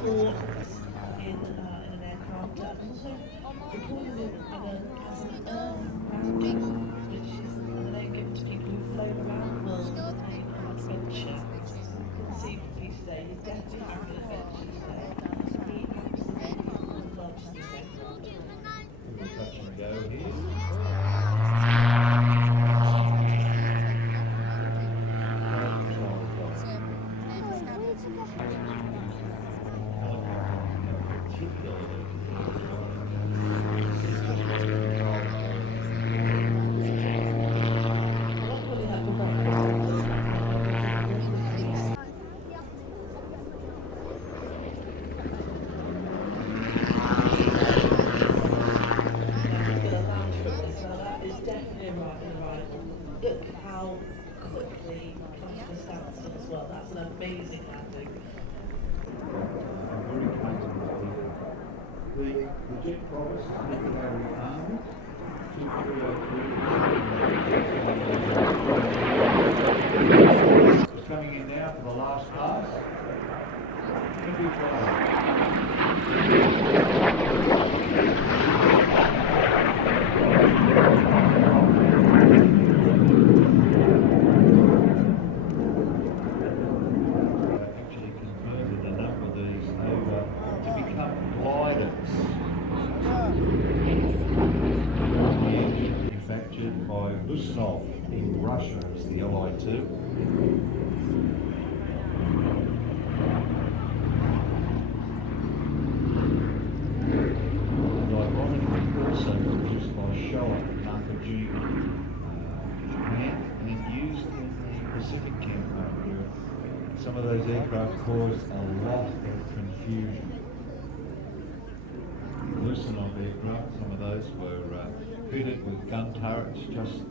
for in an aircraft, and also recorded it as an Airband, which is the name given to people who've flown around the world on adventure. You can see from me today, he's definitely having an adventure today. He absolutely loves this aircraft. Touch and go here. Look how quickly he comes to a standstill as well. That's an amazing landing. The jet promise is very armed. 2303. Coming in now for the last pass. Actually converted a number of these over to become gliders. Manufactured by Lusanov in Russia as the Li-2. Also produced by Showa Nakajima, Japan, and used in the Pacific campaign, where some of those aircraft caused a lot of confusion. Lusanov aircraft, some of those were fitted with gun turrets just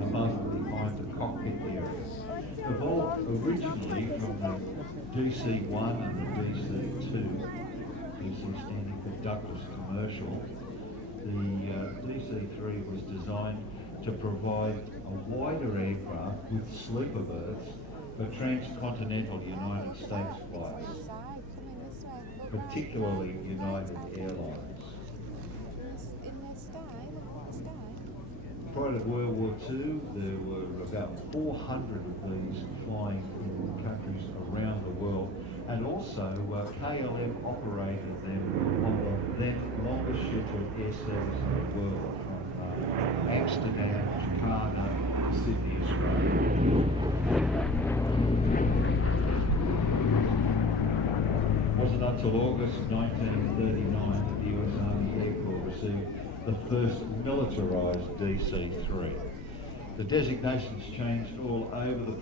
above and behind the cockpit area. Evolved originally from the DC-1 and the DC-2, DC standing for Douglas Commercial. The DC-3 was designed to provide a wider aircraft with sleeper berths for transcontinental United States flights, particularly United Airlines. Prior to World War II, there were about 400 of these flying in countries around the world, and also KLM operated them on the then longest scheduled air service in the world, from Amsterdam, Jakarta, Sydney, Australia. It wasn't until August 1939 that the US Army Air Corps received the first militarised DC-3. The designations changed all over the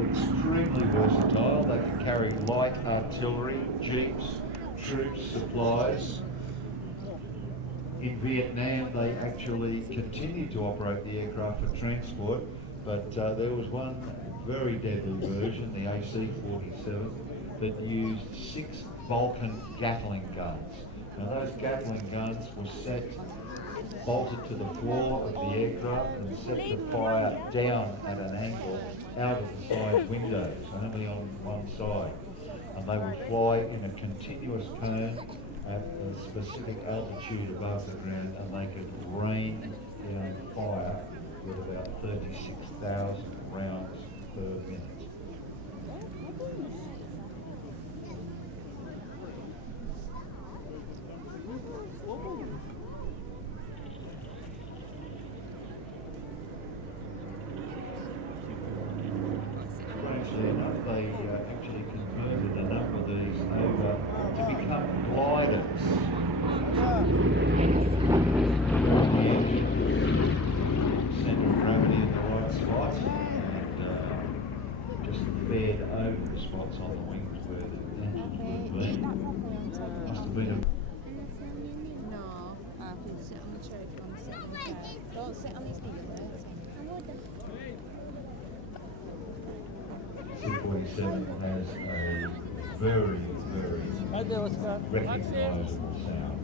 extremely versatile. They can carry light artillery, jeeps, troops, supplies. In Vietnam, they actually continued to operate the aircraft for transport, but there was one very deadly version, the AC-47, that used 6 Vulcan Gatling guns. Now those Gatling guns were bolted to the floor of the aircraft and set to fire down at an angle out of the side windows, only on one side. And they would fly in a continuous cone at a specific altitude above the ground, and they could rain down fire with about 36,000 rounds per minute. Strangely enough, they actually converted a number of these over to become gliders. Centre of gravity in the right spots, and just fed over the spots on the wings where the engines would be. Must have been a No, I can sit on the chair if you want to sit on the chair. Don't sit on his knee. C-47 has a very, very recognisable sound.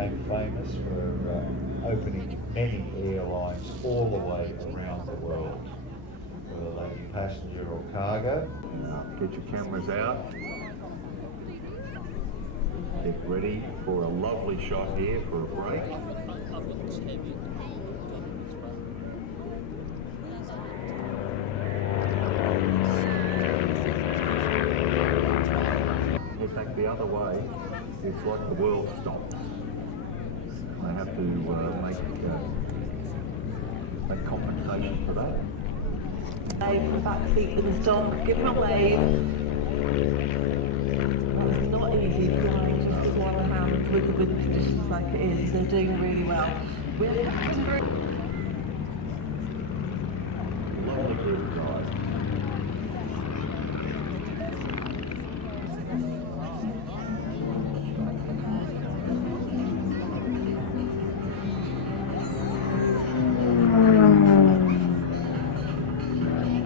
became famous for opening many airlines all the way around the world, whether they be passenger or cargo. Get your cameras out. Get ready for a lovely shot here for a break. In fact, the other way, it's like the world stops. They have to make compensation for that. Wave from the back seat with his dog, give him a wave. It's not easy flying just with one hand with the wind conditions like it is. They're doing really well. We're Lovely group of guys.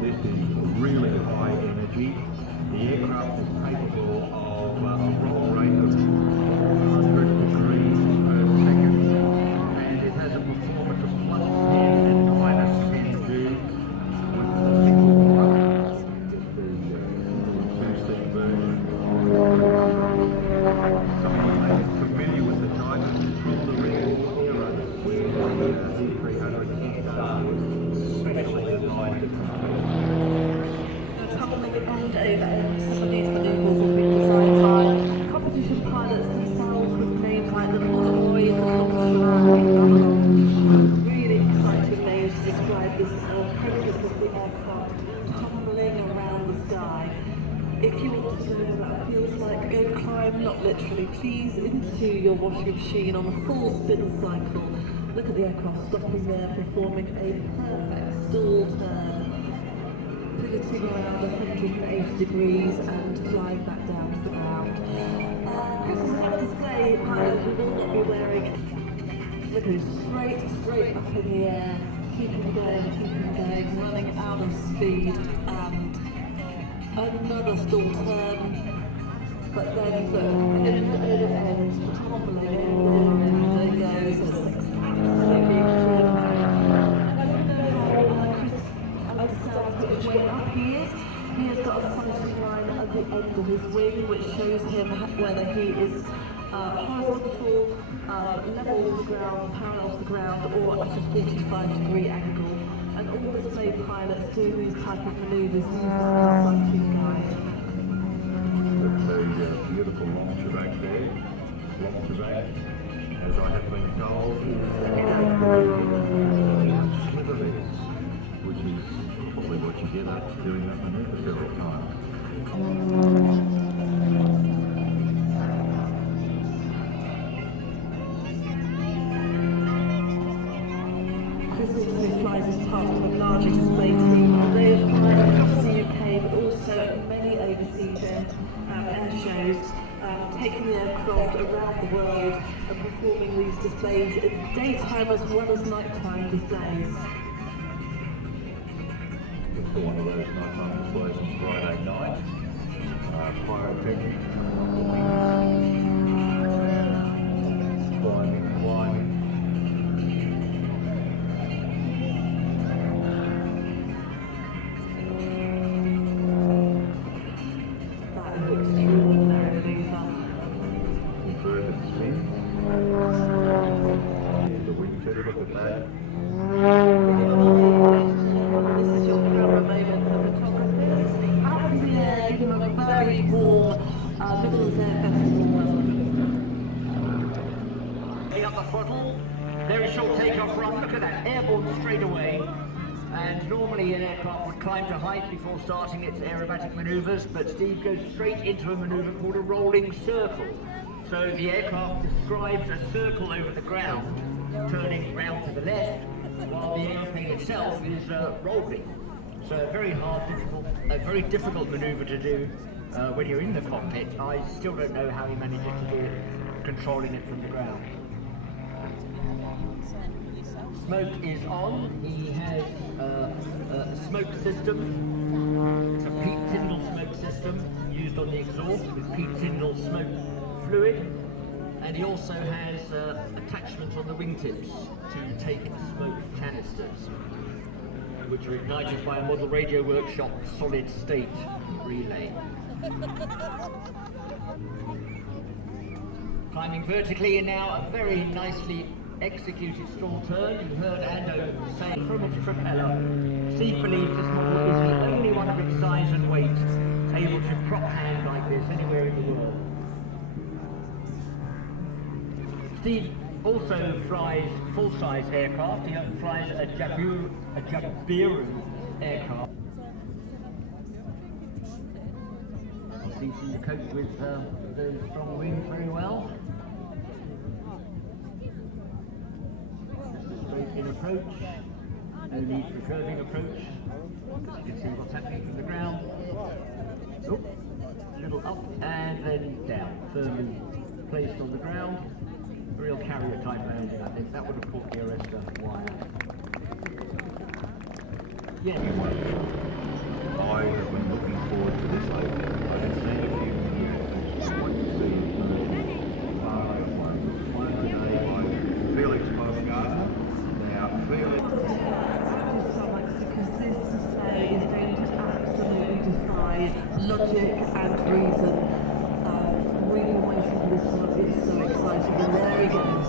This is really high energy. The aircraft is capable of a roll rate of 400 degrees per second, and it has a performance of +10 and -10 G with a single motor. Just the two-seat version. Someone may be familiar with the type from the real era where the 300 specially designed to and over some of these manoeuvres have been designed by competition pilots themselves with names like the Boeing and really exciting names to describe this process of the aircraft tumbling around the sky. If you want to know what that feels like, go climb, not literally, please, into your washing machine on a full spin cycle. Look at the aircraft stopping there, performing a perfect stall turn, pivoting around 180 degrees and flying back down to the ground. This is a display pilot who will not be wearing. Look at him, straight up in the air, keeping going, running out of speed, and another stall turn. But then look, end over end, tumbling end over end, there goes. It's absolutely extraordinary. Understands which way up he is. He has got a sighting line at the end of his wing which shows him whether he is horizontal, level with the ground, parallel to the ground, or at a 45-degree angle. And all display pilots doing these type of manoeuvres use that sighting guide. There's a beautiful Launch there. Launch, as I have been told, is which is probably what you get after doing that manoeuvre several times. This also flies as part of a larger display team. They have flied across the UK but also many overseas air shows, taking the aircraft around the world and performing these displays in daytime as well as nighttime displays. For one of those nighttime displays on Friday night. Pyrotechnics coming off the wings. Climbing. That is extraordinarily fun. Inverted spin. The wingtip, look at that. This is your camera moment for photographers. Out of the air, give them a very warm Midlands Air Festival welcome. Up the throttle, very short takeoff run, look at that, airborne straight away. And normally an aircraft would climb to height before starting its aerobatic manoeuvres, but Steve goes straight into a manoeuvre called a rolling circle. So the aircraft describes a circle over the ground, turning round to the left, while the airplane itself is rolling. So a very difficult manoeuvre to do when you're in the cockpit. I still don't know how he managed to do it, controlling it from the ground. Smoke is on. He has a smoke system. It's a peat Tyndall smoke system used on the exhaust with peat Tyndall smoke fluid. And he also has attachments on the wingtips to take its smoke canisters, which are ignited by a model radio workshop solid state relay. Climbing vertically now, a very nicely executed stall turn. You heard Ando say from its propeller, Steve believes this model is the only one of its size and weight able to prop hand like this anywhere in the world. Steve also flies full-size aircraft. He flies a Jabiru aircraft. Seems to cope with those strong winds very well. Just a straight in approach. No need for curving approach. You can see what's happening from the ground. Oop, a little up and then down. Firmly placed on the ground. A real carrier type landing, I think. That would have caught the arrestor wire. Yeah. I have been looking forward to this opening. I have seen a few videos. I want to see one today by Felix Bogart. Now, Felix. Because this display is going to absolutely defy logic and reason. Really waiting for this one. It's so exciting, and there he goes.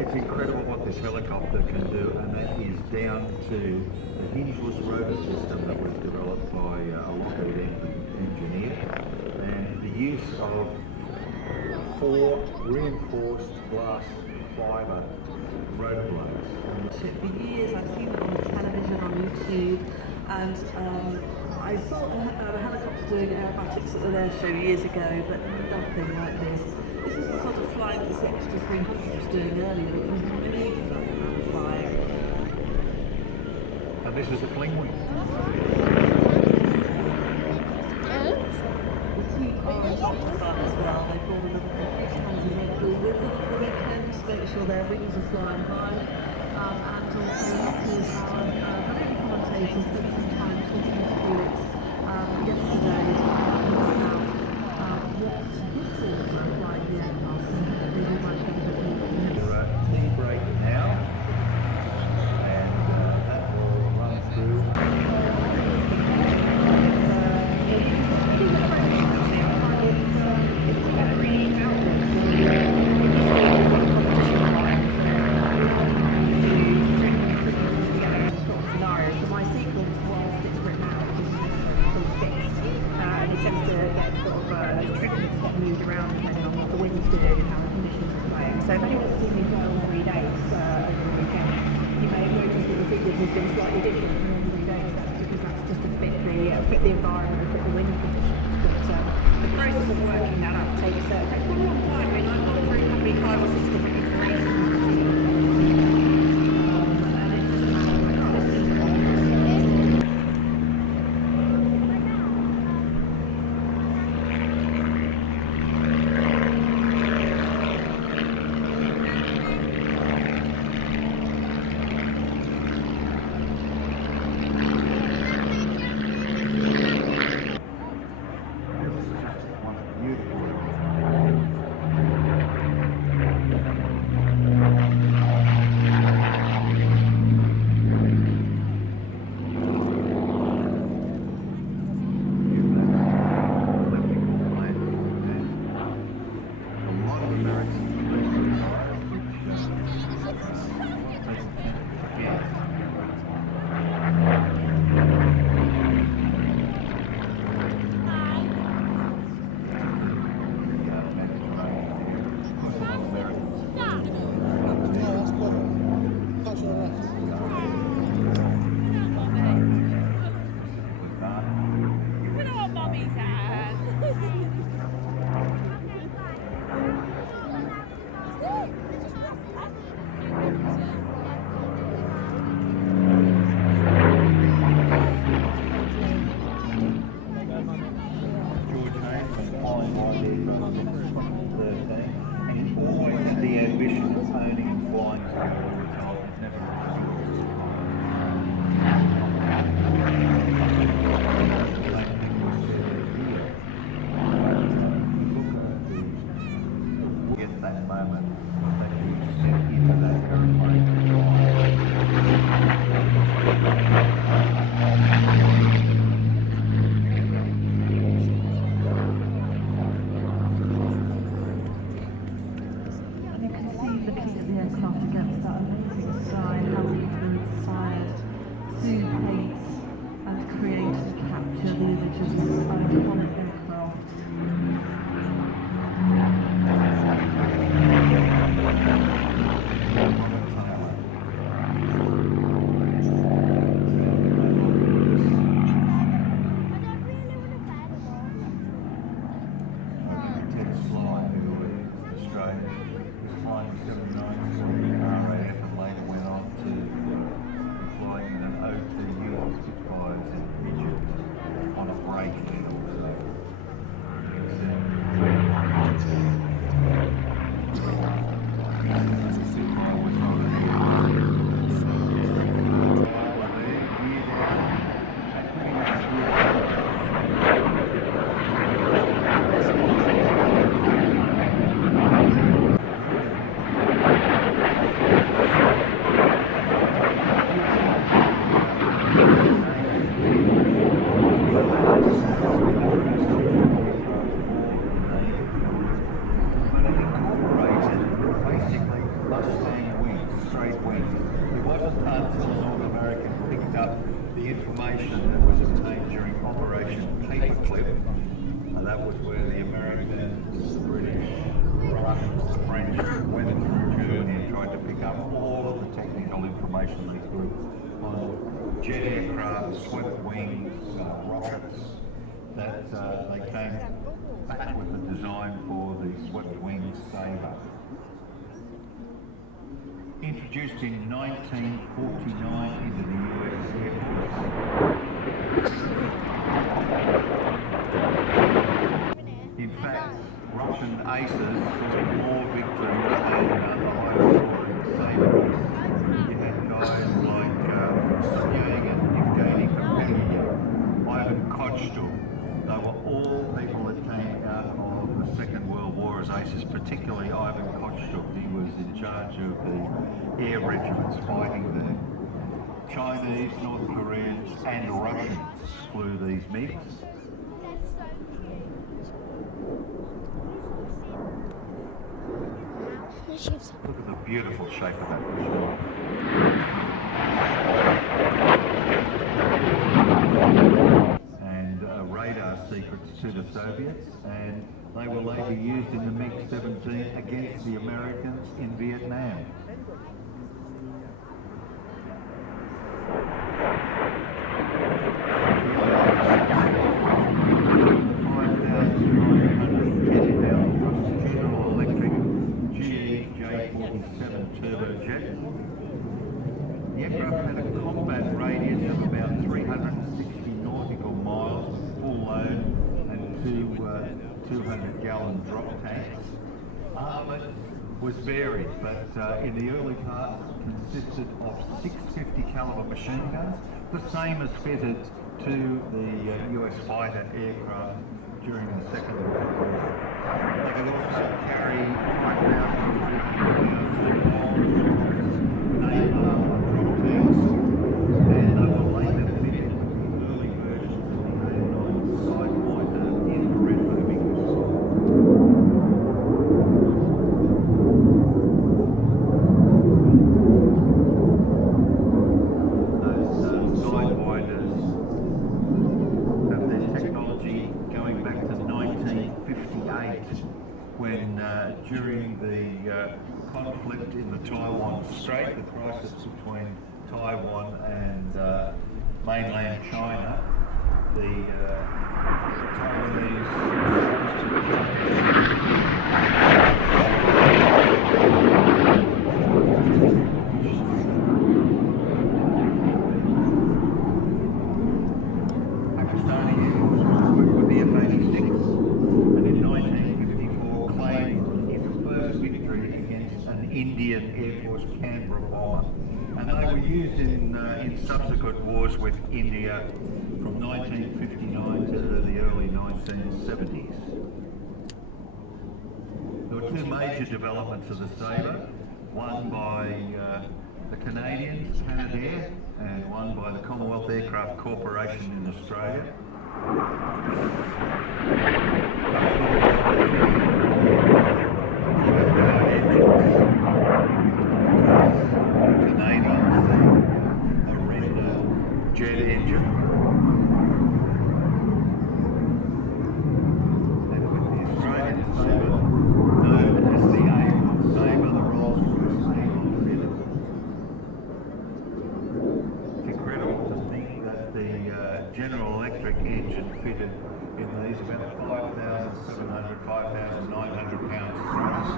It's incredible what this helicopter can do, and that is down to the hingeless rotor system that was developed by a Lockheed engineer, and the use of 4 reinforced glass fibre rotor blades. For years I've seen it on television, on YouTube, and I saw a helicopter doing aerobatics at the air show years ago, but nothing like this. This is the sort of flying that the Extra 300 was doing earlier. It was really flying. And this is a fling wing. The team are on top of that as well. They brought a little tons of Red Bull with them for the weekend to make sure their wings are flying high. And also Lockheed are very commentators spent some time talking to Felix yesterday to find out what his thoughts are flying the aircraft, and maybe we might get a bit more from him. We're at T-brake now, and that will run through. So if anyone's seen me fly all 3 days over the weekend, you may have noticed that the figures have been slightly different from all 3 days. That's because that's just to fit the environment and fit the wind conditions. But the process of working that up takes quite a long time. I mean, I've gone through probably 5 or 6 different iterations. And it's just a matter of, aircraft since 2013, and he always had the ambition of owning and flying Sabre. We were told he'd never get that moment that he stepped into that aeroplane. And you can see, looking at the aircraft against that amazing sky, how the crew inspired to paint and create and capture the images of this iconic aircraft. That was where the Americans, the British, the Russians, the French went through Germany and tried to pick up all of the technical information they could on jet aircraft, swept wings, rockets, that they came back with the design for the swept wings Sabre. Introduced in 1949 into the US Air Force. In fact, Russian aces saw more victories than the high-scoring Sabres. You had guys like Sergei and Evgeny Kopelyev, Ivan Kochtur. They were all people that came out of the Second World War as aces, particularly Ivan Kochtur. He was in charge of the air regiments fighting there. Chinese, North Koreans and Russians flew these MiGs. Look at the beautiful shape of that machine. And radar secrets to the Soviets, and they were later used in the MiG-17 against the Americans in Vietnam. The aircraft had a combat radius of about 360 nautical miles with full load and two 200-gallon drop tanks. Armour was varied, but in the early parts consisted of 650 caliber machine guns, the same as fitted to the US fighter aircraft during the Second World War. They could also carry 5,000 and they were later fitted with the early versions of the A9 sidewinder infrared moving Those sidewinders have their technology going back to 1958, when during the conflict in the Taiwan Strait, the crisis between Taiwan and mainland China, the Taiwanese Pakistani Air Force was equipped with the F-86, and in 19 Indian Air Force Canberra bomber, and they were used in subsequent wars with India from 1959 to the early 1970s. There were two major developments of the Sabre, one by the Canadians, Canadair, and one by the Commonwealth Aircraft Corporation in Australia. Canadians, a red jet engine. And with the Australian Sabre, known as the Avro Sabre, the Rolls-Royce Avro fitted. It's incredible to think that the General Electric engine fitted in these about 5,700, 5,900 pounds thrust.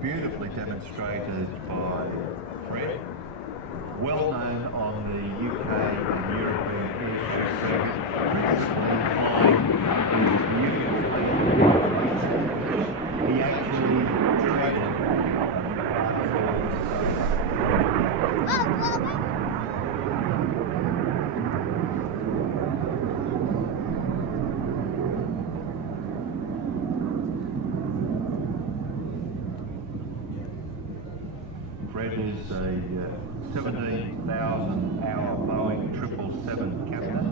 Beautifully demonstrated by Fred, well known on the UK and European airshow circuit. He actually traded Fred is a 17,000-hour Boeing 777 captain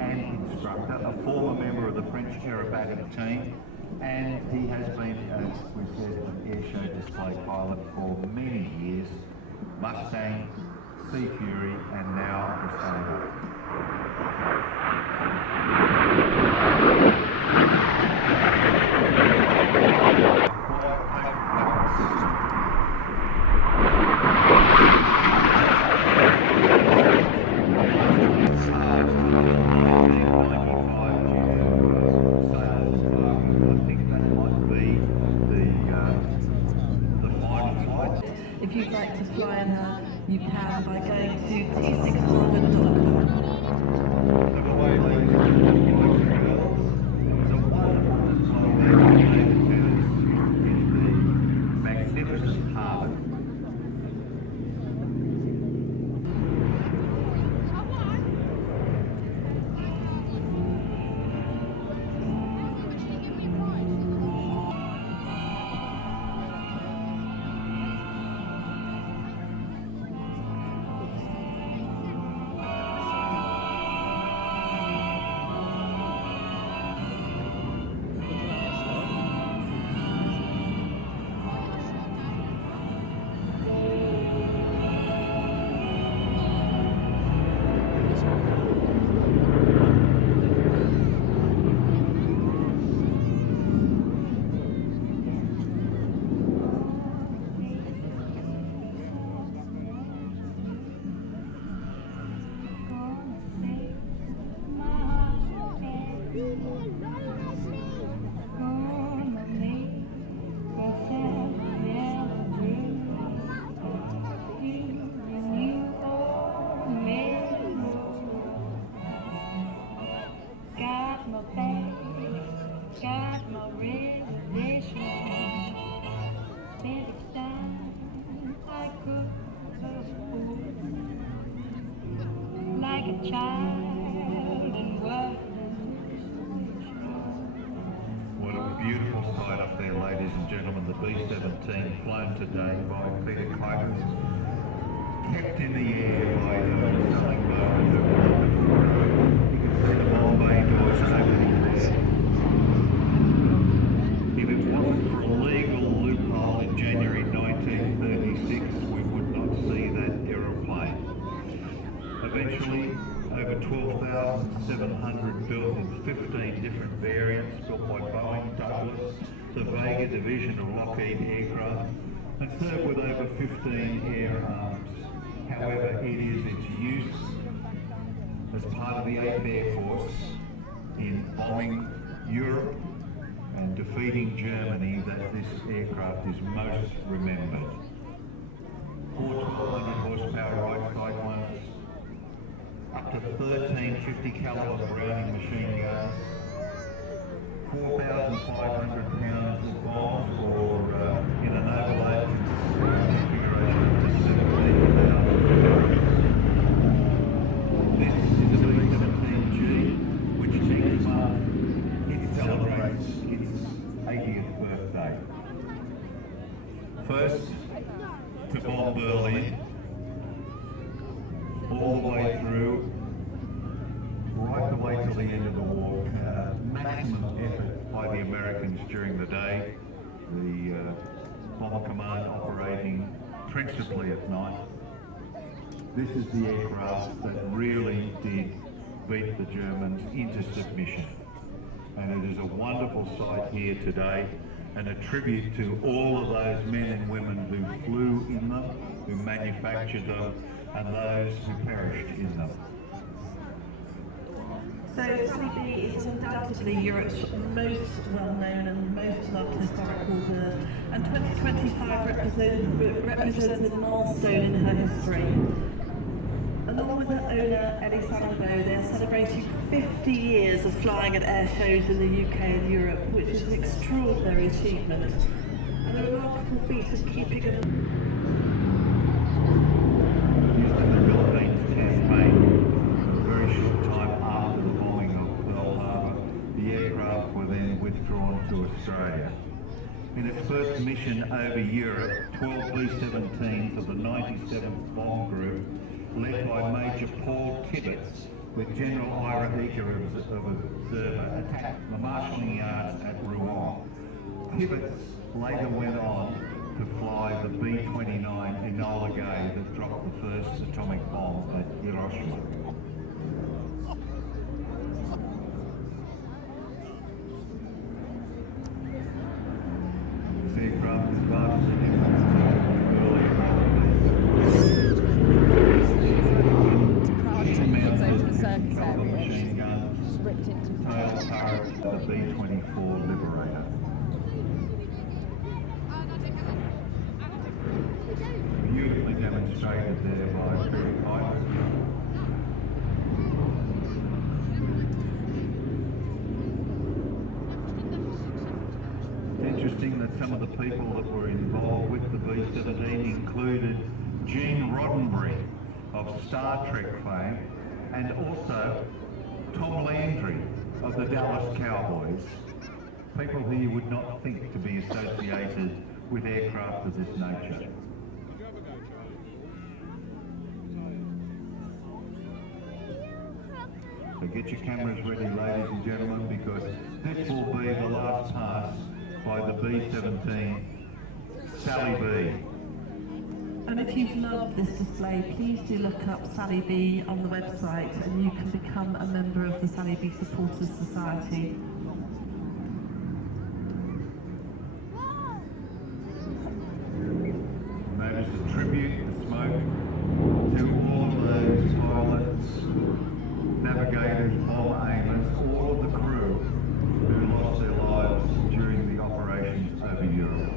and instructor, a former member of the French aerobatic team, and he has been, as we said, an airshow display pilot for many years, Mustang, Sea Fury, and now the Sabre. If you'd like to fly in her, you can by going to t6harvard.com. Magnificent harbour. What a beautiful sight up there, ladies and gentlemen, the B-17 flown today by Peter Clovis, kept in the air by the selling Boeing. You can see the bomb bay doors opening there. If it wasn't for a legal loophole in January 1936, we would not see that aeroplane. Eventually, over 12,700 built in 15 different variants, built by Boeing, Douglas, the Vega division of Lockheed Aircraft, and served with over 15 air arms. However, it is its use as part of the 8th Air Force in bombing Europe and defeating Germany that this aircraft is most remembered. 4 1200 horsepower right cyclones, up to 13 50 caliber Browning machine guns, 4,500 pounds of bombs, or in an overload configuration up to 17,000 pounds. This is a B-17G, which next month it celebrates its 80th birthday. First to bomb Berlin, all the way through, right the way till the end of the war. Maximum effort by the Americans during the day, the Bomber Command operating principally at night. This is the aircraft that really did beat the Germans into submission. And it is a wonderful sight here today, and a tribute to all of those men and women who flew in them, who manufactured them, and those who perished in them. So Sally B is undoubtedly Europe's most well-known and most loved historic warbird, and 2025 represents a milestone in her history. Along with her owner, Ellie Sabre, they are celebrating 50 years of flying at air shows in the UK and Europe, which is an extraordinary achievement, and a remarkable feat of keeping it. Used in the Philippines campaign, a very short time after the bombing of Pearl Harbor, the aircraft were then withdrawn to Australia. In its first mission over Europe, 12 B-17s of the 97th Bomb Group, led by Major Paul Tibbets, with General Ira Eaker of Observer, attacked the marshalling yards at Rouen. Tibbets later went on to fly the B-29 Enola Gay that dropped the first atomic bomb at Hiroshima. This aircraft is vastly different to the earlier model. Machine guns, tail turrets, the B-24 Liberator. Beautifully demonstrated there by Barry Piper. It's interesting that some of the people that were involved with the B-17 included Gene Roddenberry of Star Trek fame, and also Tom Landry of the Dallas Cowboys, people who you would not think to be associated with aircraft of this nature. So get your cameras ready, ladies and gentlemen, because this will be the last pass by the B-17 Sally B. And if you've loved this display, please do look up Sally B on the website, and you can become a member of the Sally B Supporters Society. Notice the tribute, the smoke, to all of those pilots, navigators, bomber aimers, all of the crew who lost their lives during the operations over Europe.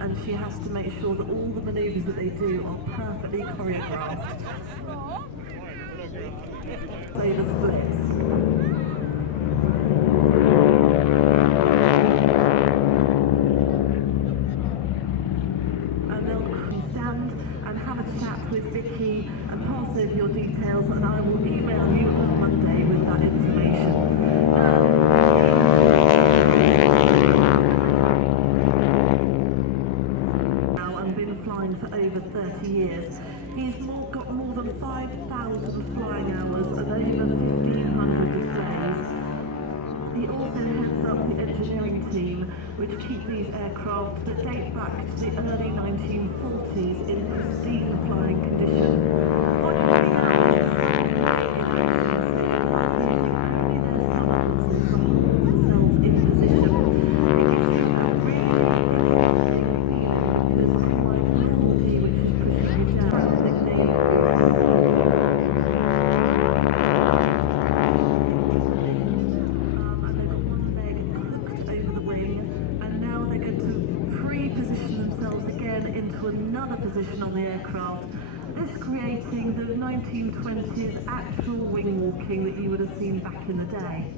And she has to make sure that all the manoeuvres that they do are perfectly choreographed. Sabre splits. And they'll stand and have a chat with Vicky and pass over your details, and I will email you on Monday with that information. Now and been flying for over 30 years. He's got more than 5,000 flying hours and over 1,500 displays. He also heads up the engineering team, which keep these aircraft that date back to the early 1940s in pristine flying condition. What you see now is themselves in position. Another position on the aircraft, this creating the 1920s actual wing walking that you would have seen back in the day.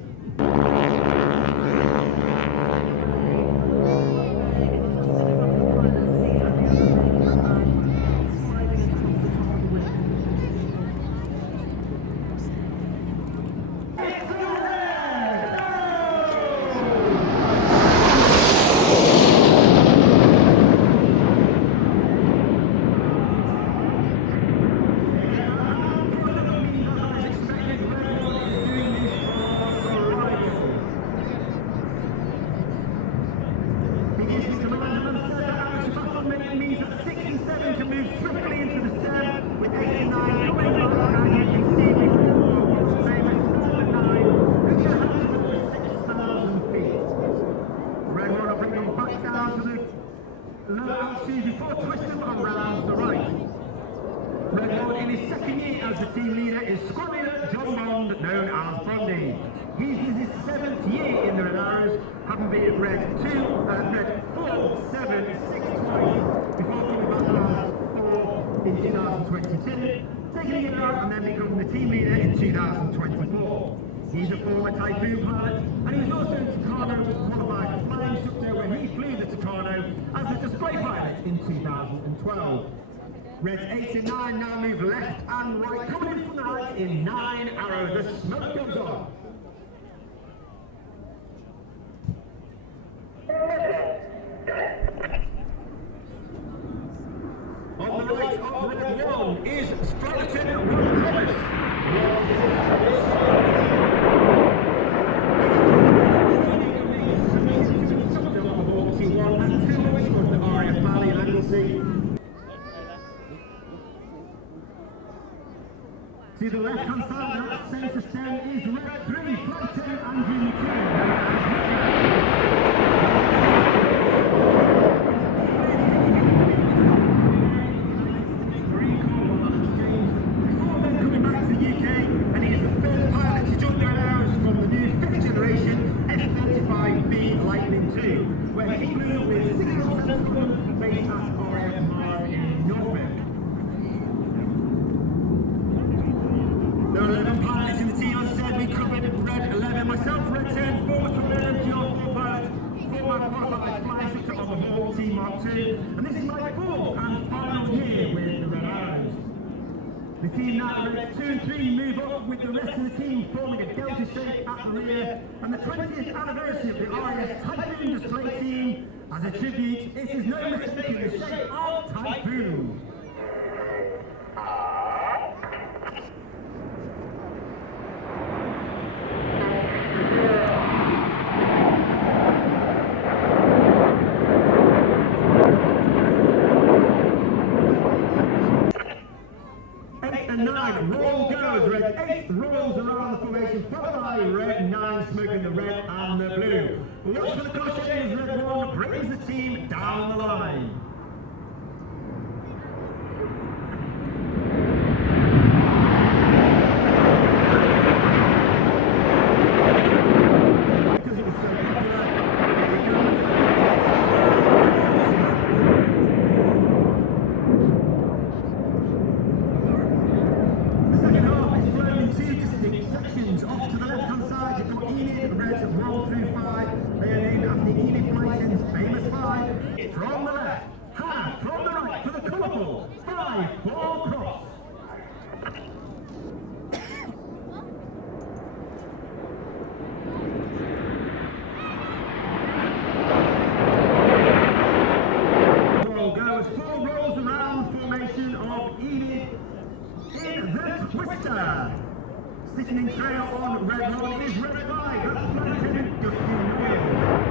Before twisting around the right. Record in his second year as the team leader is squad leader John Bond, known as Bondy. He's in his 7th year in the Red Arrows, having been red 4, 7, 6 twice, before coming back last 4 in 2022, taking a year out and then becoming the team leader in 2024. He's a former Typhoon pilot, and he was also in Tucano qualified flying instructor where he flew the Tucano as a display pilot in 2012. Reds 8 and 9 now move left and right, coming in from the right in 9 Arrow. The smoke goes on. On the right of Red 1 is Skeleton Thomas. To the left-hand side of that centre stand is Red 3, Flight 10, Andrew McKean. Before then coming back to the UK, and he is the first pilot to jump the Red Arrows from the new 5th generation F-35B Lightning II, where he flew with 671 based at RAF Mars in Norfolk. There are 11 pilots in the team. As I said, we covered Red 11. Myself, Red 10, former tornado, GR4 pilot, former qualified flying instructor on the Hawk Team Mark II. And this is my 4th and final year with the Red Arrows. The team now, Red 2 and 3, move up with the rest of the team forming a delta shape at the rear. And the 20th anniversary of the RAF Typhoon display team. As a tribute, it is no mistake the shape of Typhoon. Roll goes, Red 8 rolls around the formation, followed by Red 9 smoking the red and the blue. Watch for the caution as Red 1 brings the team down the line. listening trail on Red Rock is Red Eye, Lieutenant Justin Wales.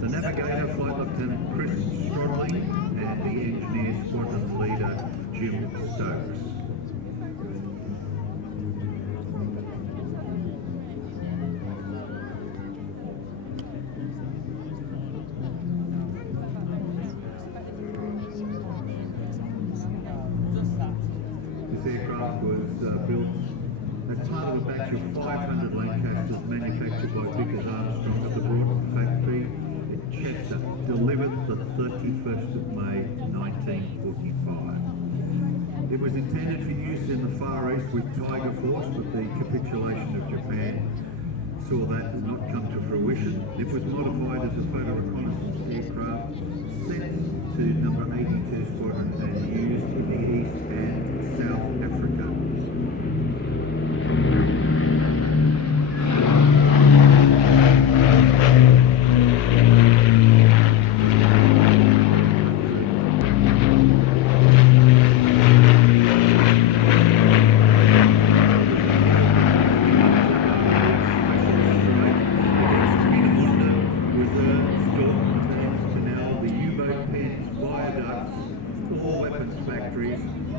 The navigator, Flight Lieutenant Chris Strodley, and the engineer squadron leader Jim Stokes. This aircraft was built as part of a batch of 500 Lancasters manufactured by Vickers Armstrong at the Broughton factory in Chester, delivered the 31st of May 1945. It was intended for use in the Far East with Tiger Force, but the capitulation of Japan saw that not come to fruition. It was modified as a photo reconnaissance aircraft, sent to number 82 Squadron and used in the East and South Africa.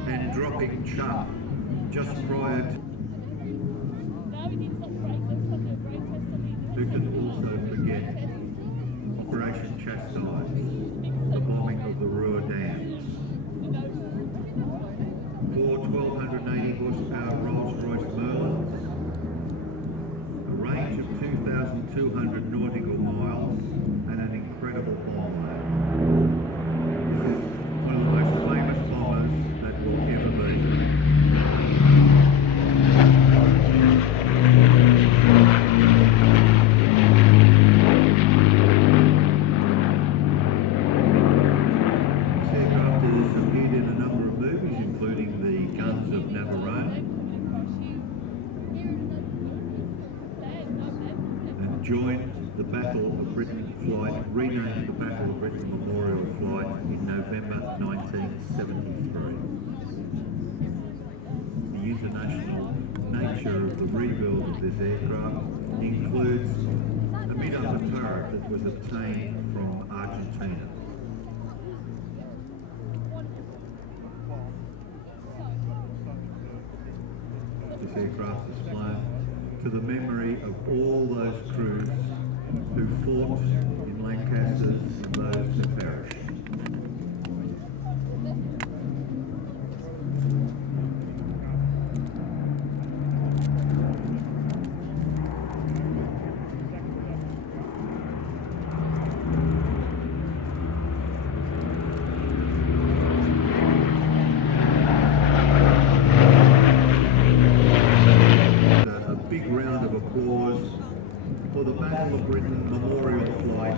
And dropping chaff just prior to... Who can also forget Operation Chastise, the bombing of the Ruhr dams. 4 1280 horsepower Rolls-Royce Merlins, a range of 2,200 nautical miles, and an incredible bomb load. One of the most famous bombers that will ever be. This aircraft has appeared in a number of movies, including The Guns of Navarone and joined the Battle of Britain flight, renamed the Battle of Britain Memorial Flight in November 1973. The international nature of the rebuild of this aircraft includes a mid-upper turret that was obtained from Argentina. This aircraft is flown to the memory of all those crews who fought in Lancaster and those who perished. A big round of applause for the Battle of Britain Memorial Flight